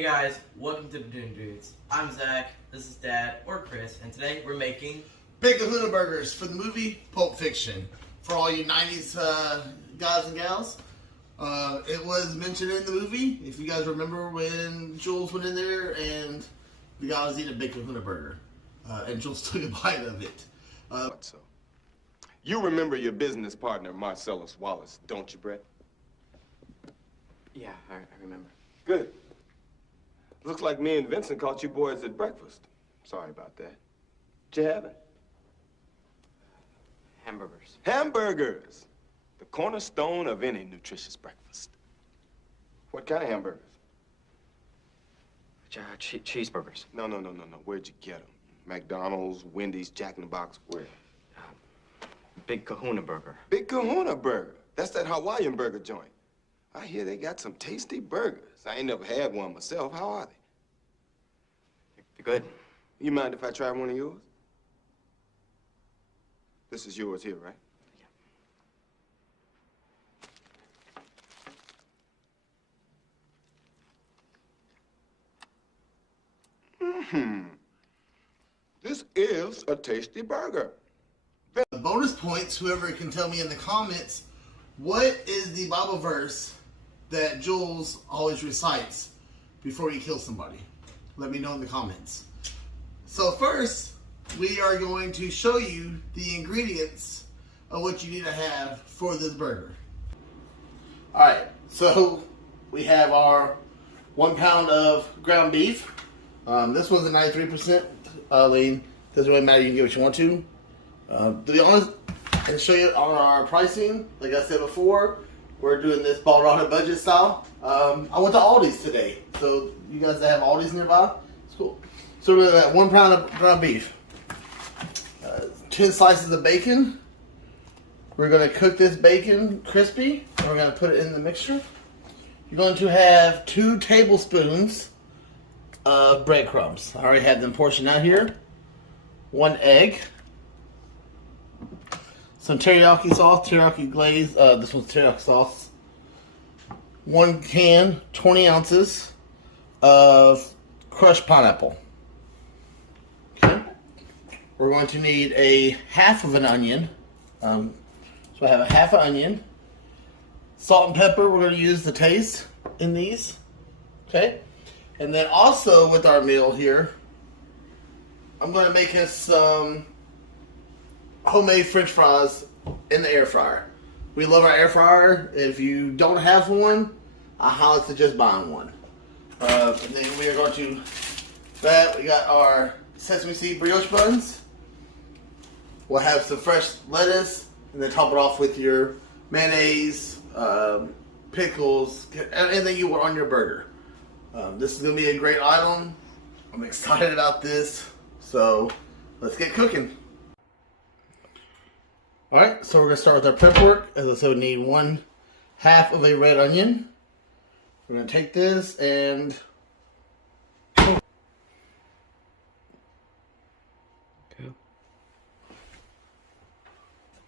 Hey guys, welcome to the Doom Dudes. I'm Zach, this is Dad, or Chris, and today we're making Big Kahuna Burgers for the movie Pulp Fiction. For all you 90s guys and gals. It was mentioned in the movie, if you guys remember when Jules went in there and the guy was eating a Big Kahuna Burger. And Jules took a bite of it. So, you remember your business partner, Marcellus Wallace, don't you, Brett? Yeah, I remember. Good. Looks like me and Vincent caught you boys at breakfast. Sorry about that. What you having? Hamburgers. Hamburgers! The cornerstone of any nutritious breakfast. What kind of hamburgers? Cheeseburgers. No. Where'd you get them? McDonald's, Wendy's, Jack in the Box, where? Big Kahuna Burger. Big Kahuna Burger. That's that Hawaiian burger joint. I hear they got some tasty burgers. I ain't never had one myself. How are they? They're good. You mind if I try one of yours? This is yours here, right? Yeah. This is a tasty burger. Bonus points, whoever can tell me in the comments, what is the Bible verse that Jules always recites before he kills somebody? Let me know in the comments. So first, we are going to show you the ingredients of what you need to have for this burger. Alright, so we have our 1 pound of ground beef. This one's a 93% lean. Doesn't really matter, you can get what you want to. To be honest, and show you on our pricing, like I said before, we're doing this ball rocket budget style. I went to Aldi's today, so you guys that have Aldi's nearby, it's cool. So we're gonna have 1 pound of ground beef, 10 slices of bacon. We're gonna cook this bacon crispy, and we're gonna put it in the mixture. You're going to have 2 tablespoons of breadcrumbs. I already have them portioned out here. 1 egg. Some teriyaki sauce, teriyaki glaze. This one's teriyaki sauce. 1 can, 20 ounces of crushed pineapple. Okay. We're going to need a half of an onion. So I have a half an onion. Salt and pepper, we're going to use the taste in these. Okay. And then also with our meal here, I'm going to make us some homemade French fries in the air fryer. We love our air fryer. If you don't have one, I highly suggest buying one. And then we are going to we got our sesame seed brioche buns. We'll have some fresh lettuce, and then top it off with your mayonnaise, pickles, anything you want on your burger. This is going to be a great item. I'm excited about this. So let's get cooking. Alright, so we're going to start with our prep work. As I said, we need 1/2 of a red onion. We're going to take this and... Okay.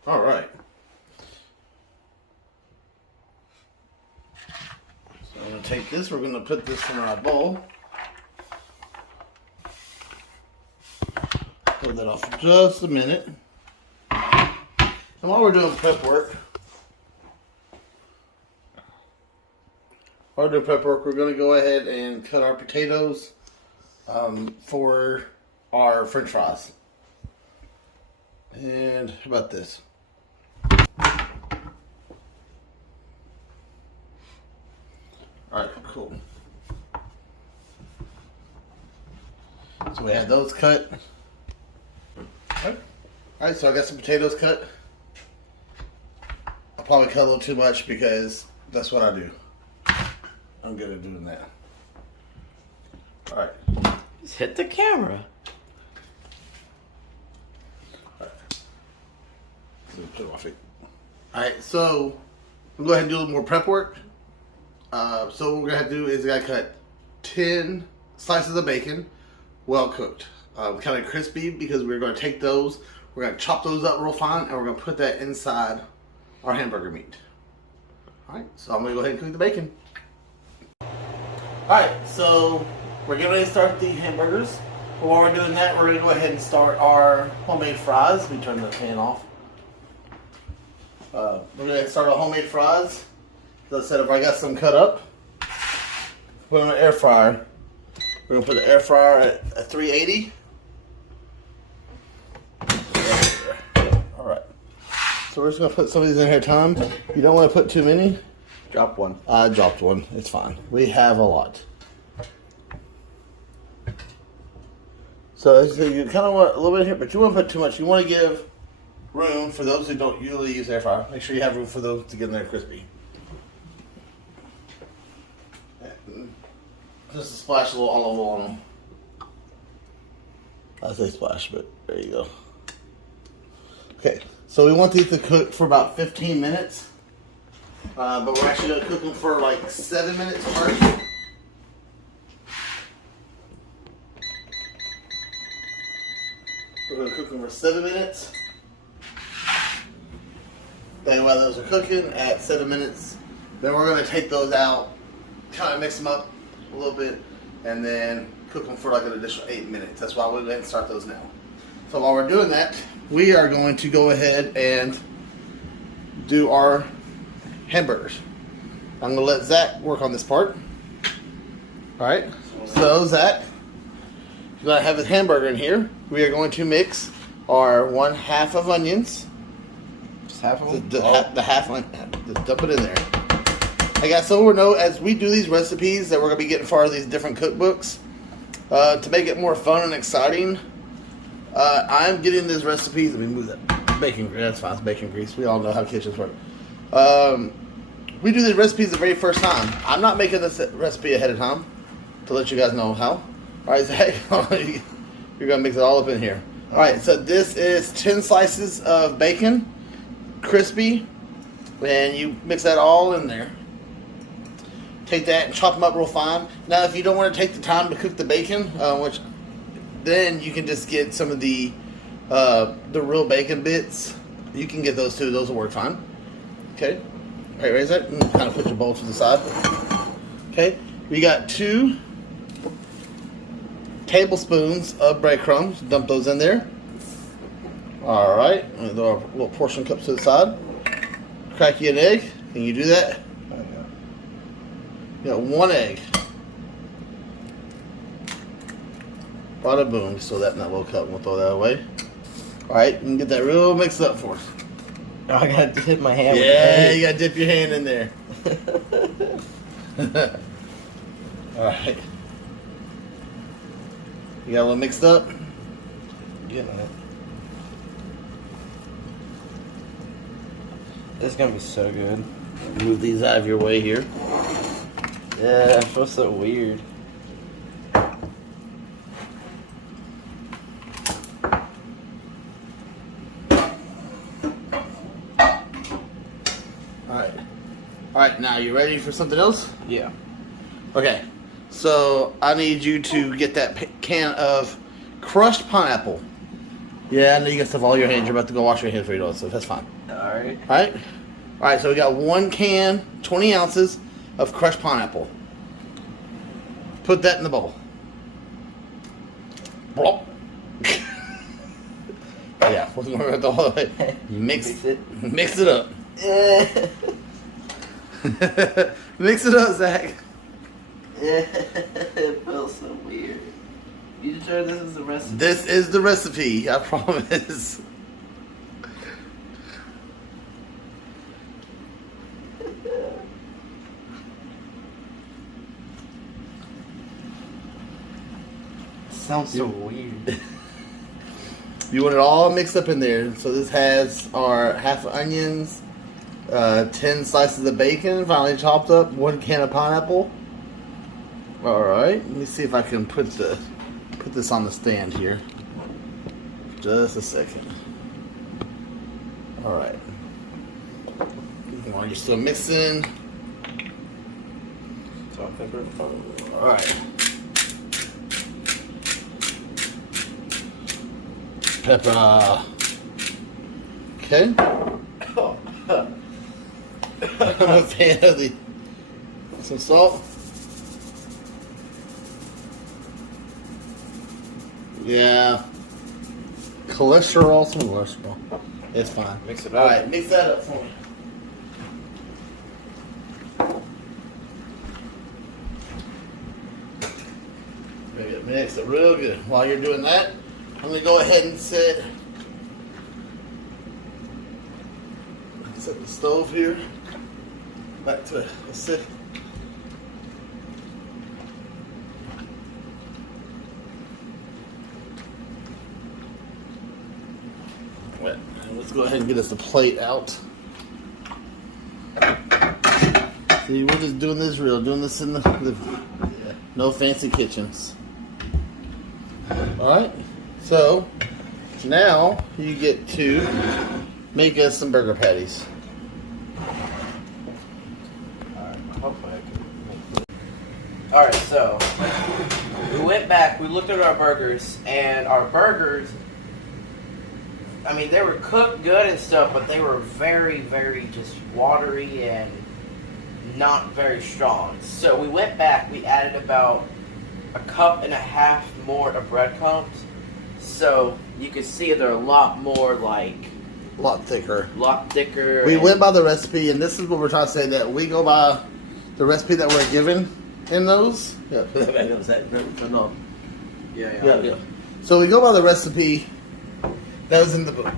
Alright. So I'm going to take this, we're going to put this in our bowl. Hold that off for just a minute. And while we're doing prep work, we're going to go ahead and cut our potatoes for our French fries. And how about this? Alright, cool. So we have those cut. Alright, so I got some potatoes cut. I'll probably cut a little too much because that's what I do. I'm good at doing that. Alright. just hit the camera. Alright, so I'm going to go ahead and do a little more prep work. So what we're going to have to do is I got to cut 10 slices of bacon, well cooked. Kind of crispy because we're going to take those, we're going to chop those up real fine, and we're going to put that inside our hamburger meat. Alright, so I'm going to go ahead and cook the bacon. Alright, so we're getting ready to start the hamburgers. But while we're doing that, we're going to go ahead and start our homemade fries. Let me turn the fan off. We're going to start our homemade fries. As I said, if I got some cut up, put them in an air fryer. We're going to put the air fryer at 380. Alright. So we're just going to put some of these in here, Tom. You don't want to put too many. Drop one. I dropped one. It's fine. We have a lot. So you kind of want a little bit here, but you won't put too much. You want to give room for those who don't usually use air fryer. Make sure you have room for those to get in there crispy. Just a splash a little olive oil on them. I say splash, but there you go. Okay, so we want these to cook for about 15 minutes. But we're actually going to cook them for like 7 minutes first. We're going to cook them for 7 minutes. Then while those are cooking at 7 minutes, then we're going to take those out, kind of mix them up a little bit, and then cook them for like an additional 8 minutes. That's why we're going to start those now. So while we're doing that, we are going to go ahead and do our hamburgers. I'm going to let Zach work on this part. Alright, so Zach, he's going to have his hamburger in here. We are going to mix our 1/2 of onions. Just half of them? The half onion. Just dump it in there. I got so we know as we do these recipes that we're going to be getting for these different cookbooks, to make it more fun and exciting, I'm getting these recipes. Let me move that bacon grease. That's fine. It's bacon grease. We all know how kitchens work. We do these recipes the very first time. I'm not making this recipe ahead of time to let you guys know how. Alright, Zach, you're going to mix it all up in here. Alright, so this is 10 slices of bacon, crispy, and you mix that all in there. Take that and chop them up real fine. Now, if you don't want to take the time to cook the bacon, which then you can just get some of the real bacon bits. You can get those too. Those will work fine. Okay. All right, raise that and kind of put your bowl to the side. Okay. We got 2 tablespoons of breadcrumbs. Dump those in there. All right. I'm gonna throw our little portion cups to the side. Crack you an egg. Can you do that? You got 1 egg. Bada boom. Just throw that in that little cup. We'll throw that away. All right. You can get that real mixed up for us. Oh, I gotta dip my hand. Yeah, you gotta dip your hand in there. All right. You got a little mixed up? Getting it. This is gonna be so good. Move these out of your way here. Yeah, I feel so weird. Alright, now you ready for something else? Yeah. Okay, so I need you to get that can of crushed pineapple. Yeah, I know you got stuff all your hands. You're about to go wash your hands for your so that's fine. Alright. Alright, so we got 1 can, 20 ounces of crushed pineapple. Put that in the bowl. Blop. Yeah, we're going to go all the way. Mix it up. Mix it up, Zach. It feels so weird. You sure this is the recipe? This is the recipe, I promise. Sounds so weird. You want it all mixed up in there. So this has our half onions, 10 slices of bacon, finely chopped up, 1 can of pineapple. All right, let me see if I can put this on the stand here. Just a second. All right. While you're still mixing. Salt, pepper. All right. Pepper. Okay. I'm a fan of some salt. Yeah. Cholesterol, some cholesterol. It's fine. Mix it All up. right, mix that up for me. Very good. Mix it real good. While you're doing that, I'm going to go ahead and set the stove here. Back to it. Let's sit. Wet. And let's go ahead and get us a plate out. See, we're just doing this real, doing this in the no fancy kitchens. Alright, so now you get to make us some burger patties. Alright, so we went back, we looked at our burgers, and our burgers, I mean, they were cooked good and stuff, but they were very, very just watery and not very strong. So we went back, we added about 1.5 cups more of breadcrumbs. So you can see they're a lot more like... A lot thicker. A lot thicker. We went by the recipe, and this is what we're trying to say, that we go by the recipe that we're given in those. Yeah, yeah. So we go by the recipe that was in the book.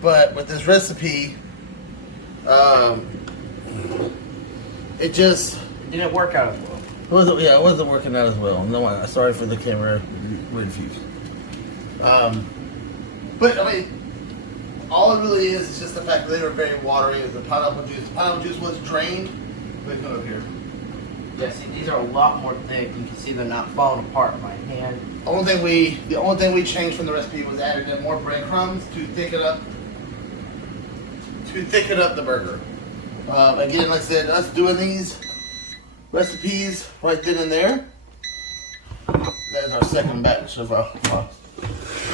But with this recipe, it just... It didn't work out as well. It wasn't working out as well. No, sorry for the camera reviews. But I mean, all it really is just the fact that they were very watery. The pineapple juice. The pineapple juice was drained. But come up here. Yeah, see, these are a lot more thick. You can see they're not falling apart in my hand. The only thing we changed from the recipe was added in more breadcrumbs to thicken up the burger. Again, like I said, us doing these recipes right then and there. That is our second batch of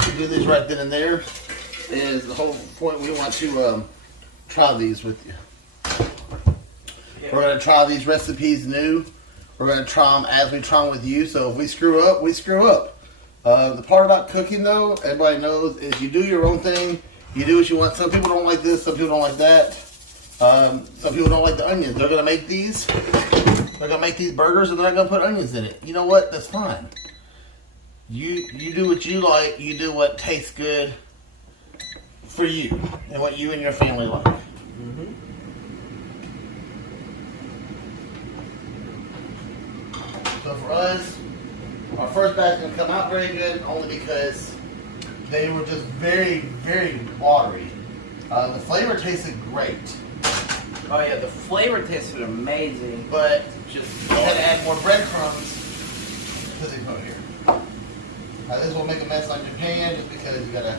we do these right then and there. Is the whole point we want to try these with you. Yeah. We're going to try these recipes new. We're going to try them as we try them with you. So if we screw up, we screw up. The part about cooking, though, everybody knows, is you do your own thing. You do what you want. Some people don't like this. Some people don't like that. Some people don't like the onions. They're going to make these. They're going to make these burgers, and they're not going to put onions in it. You know what? That's fine. You do what you like. You do what tastes good for you and what you and your family like. Mm-hmm. So for us, our first batch didn't come out very good, only because they were just very, very watery. The flavor tasted great. Oh yeah, the flavor tasted amazing. But just you had to add more breadcrumbs to the here. This will make a mess on your pan just because you gotta.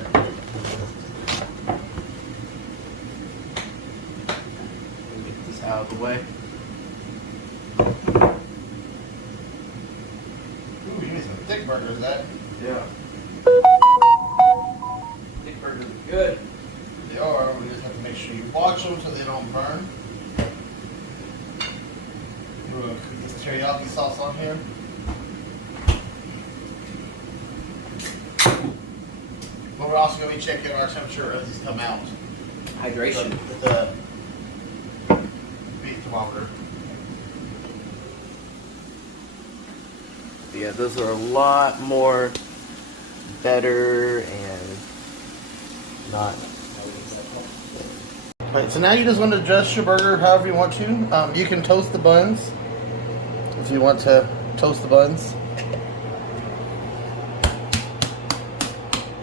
Get this out of the way. Ooh, you need some thick burgers, that. Yeah. Thick burgers are good. They are. We just have to make sure you watch them so they don't burn. We're gonna cook this teriyaki sauce on here. But we're also going to be checking our temperature as these come out. Hydration. With the beef thermometer. Yeah, those are a lot more better and not. Alright, so now you just want to adjust your burger however you want to. You can toast the buns if you want to toast the buns.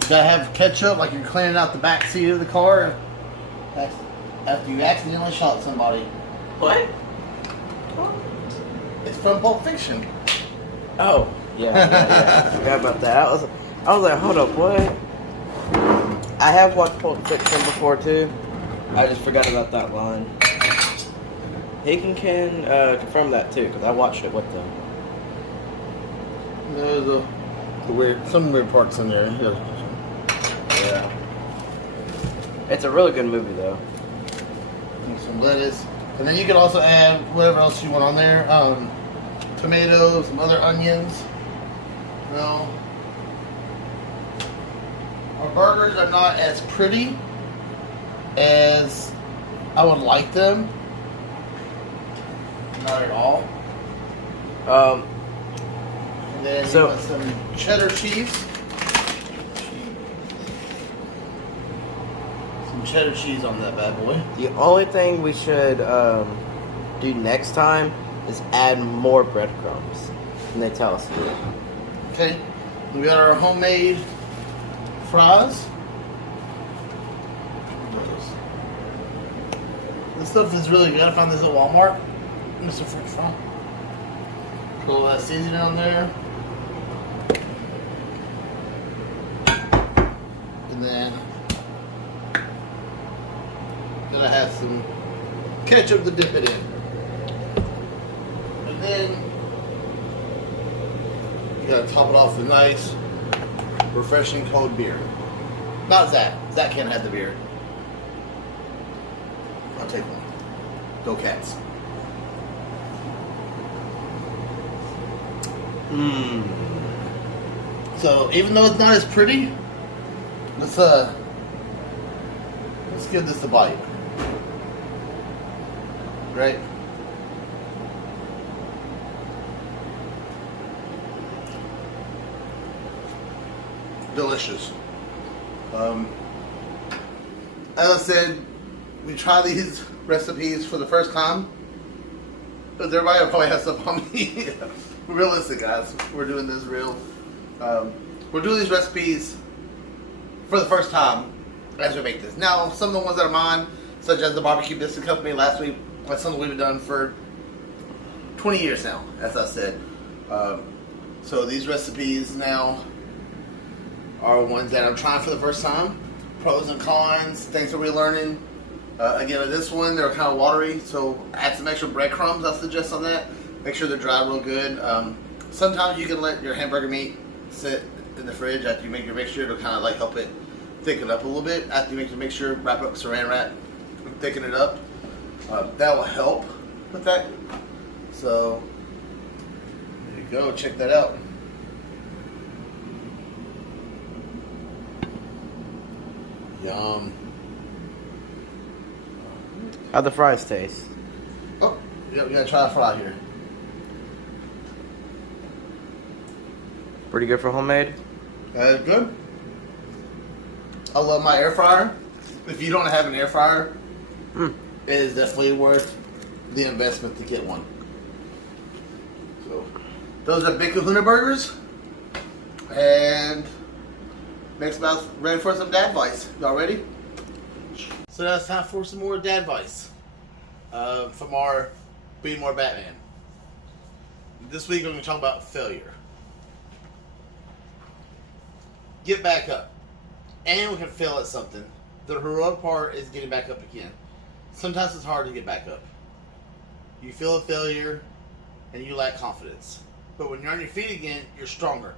You gotta have ketchup like you're cleaning out the back seat of the car after you accidentally shot somebody. What? It's from Pulp Fiction. Oh, yeah. I forgot about that. I was like, hold up, what? I have watched Pulp Fiction before too. I just forgot about that line. He can confirm that too, because I watched it with them. There's some weird parts in there. Yeah. It's a really good movie though. And some lettuce. And then you can also add whatever else you want on there. Tomatoes, some other onions. You know. Our burgers are not as pretty as I would like them. Not at all. And then So- you want some cheddar cheese. Some cheddar cheese on that bad boy. The only thing we should do next time is add more breadcrumbs. And they tell us to do it. Okay. We got our homemade fries. This stuff is really good. I found this at Walmart. It's a French fry. Put a little of that seasoning on there. And then gonna have some ketchup to dip it in. And then you gotta top it off with nice, refreshing cold beer. Not Zach. Zach can't have the beer. I'll take one. Go Cats. So even though it's not as pretty, let's give this a bite. Right? Delicious. As I said, we try these recipes for the first time, but everybody will probably have stuff on me. We're realistic, guys. We're doing this real. We're doing these recipes for the first time as we make this. Now, some of the ones that are mine, such as the barbecue biscuit company last week, that's something we've done for 20 years now, as I said. So these recipes now are ones that I'm trying for the first time. Pros and cons, things that we're learning. Again, with this one, they're kind of watery, so add some extra breadcrumbs, I'll suggest on that. Make sure they're dry real good. Sometimes you can let your hamburger meat sit in the fridge after you make your mixture to kind of like help it thicken up a little bit. After you make your mixture, wrap it up with saran wrap, thicken it up. That will help with that. So, there you go, check that out. Yum. How'd the fries taste? Oh, yeah, we gotta try a fry here. Pretty good for homemade? Good. I love my air fryer. If you don't have an air fryer, it is definitely worth the investment to get one. So, those are Big Kahuna Burgers. And next about ready for some dad advice. Y'all ready? So now it's time for some more dad advice from our Be More Batman. This week we're going to talk about failure. Get back up. Anyone can fail at something. The heroic part is getting back up again. Sometimes it's hard to get back up. You feel a failure and you lack confidence. But when you're on your feet again, you're stronger.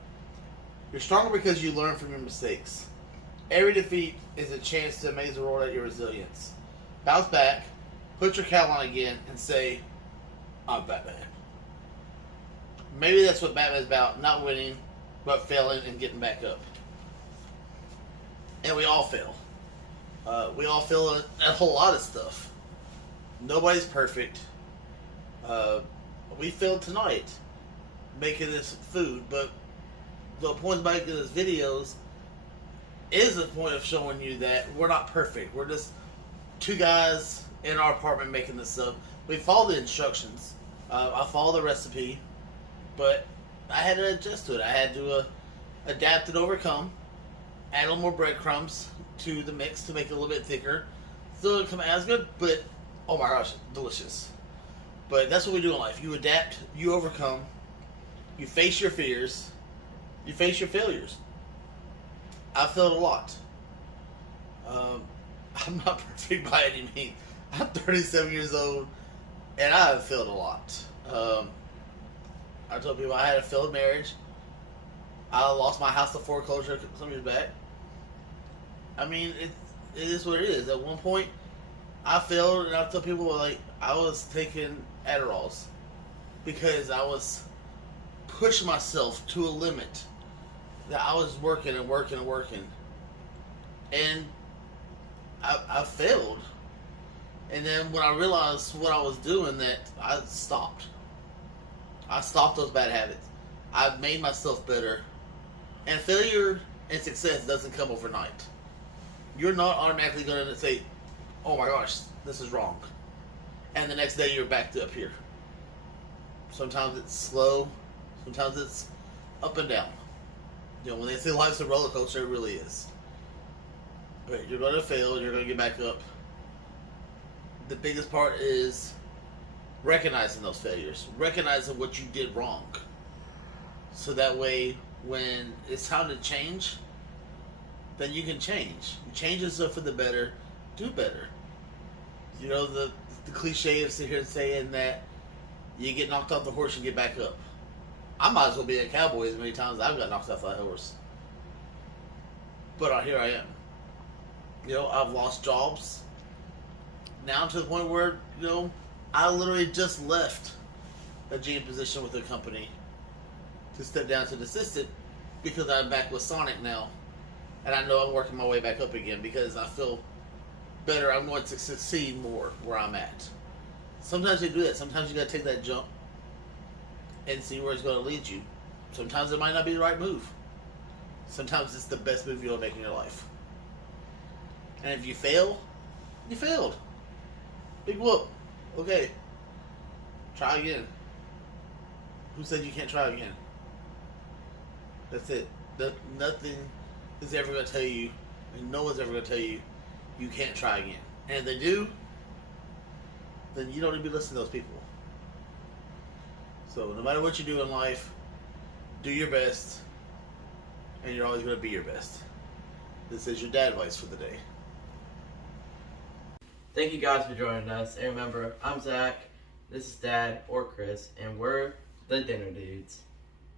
You're stronger because you learn from your mistakes. Every defeat is a chance to amaze the world at your resilience. Bounce back, put your cowl on again, and say, I'm Batman. Maybe that's what Batman is about, not winning, but failing and getting back up. And we all fail. We all fail at a whole lot of stuff. Nobody's perfect. We failed tonight making this food, but the point of making these videos is the point of showing you that we're not perfect. We're just two guys in our apartment making this stuff. We follow the instructions. I follow the recipe, but I had to adjust to it. I had to adapt and overcome. Add a little more breadcrumbs to the mix to make it a little bit thicker. Still didn't come out as good, but oh my gosh, delicious. But that's what we do in life. You adapt, you overcome, you face your fears, you face your failures. I failed a lot. I'm not perfect by any means. I'm 37 years old, and I have failed a lot. I told people I had a failed marriage. I lost my house to foreclosure some years back. I mean, it is what it is. At one point, I failed, and I tell people like I was taking Adderalls because I was pushing myself to a limit. That I was working and working and working, And I failed. And then when I realized what I was doing, that I stopped. I stopped those bad habits. I made myself better. And failure and success doesn't come overnight. You're not automatically going to say, oh my gosh, this is wrong. And the next day you're back to up here. Sometimes it's slow. Sometimes it's up and down. You know, when they say life's a roller coaster, it really is. But you're going to fail. You're going to get back up. The biggest part is recognizing those failures. Recognizing what you did wrong. So that way, when it's time to change, then you can change. Change yourself for the better. Do better. You know, the cliche of sitting here and saying that you get knocked off the horse and get back up. I might as well be a cowboy as many times as I've got knocked off that horse. But here I am. You know, I've lost jobs. Now to the point where, you know, I literally just left a GM position with a company to step down to an assistant because I'm back with Sonic now. And I know I'm working my way back up again because I feel better. I'm going to succeed more where I'm at. Sometimes you do that. Sometimes you got to take that jump and see where it's going to lead you. Sometimes it might not be the right move. Sometimes it's the best move you'll make in your life. And if you fail, you failed. Big whoop. Okay. Try again. Who said you can't try again? That's it. Nothing is ever going to tell you, and no one's ever going to tell you, you can't try again. And if they do, then you don't need to be listening to those people. So no matter what you do in life, do your best, and you're always going to be your best. This is your dad advice for the day. Thank you guys for joining us. And remember, I'm Zach, this is Dad or Chris, and we're the Dinner Dudes.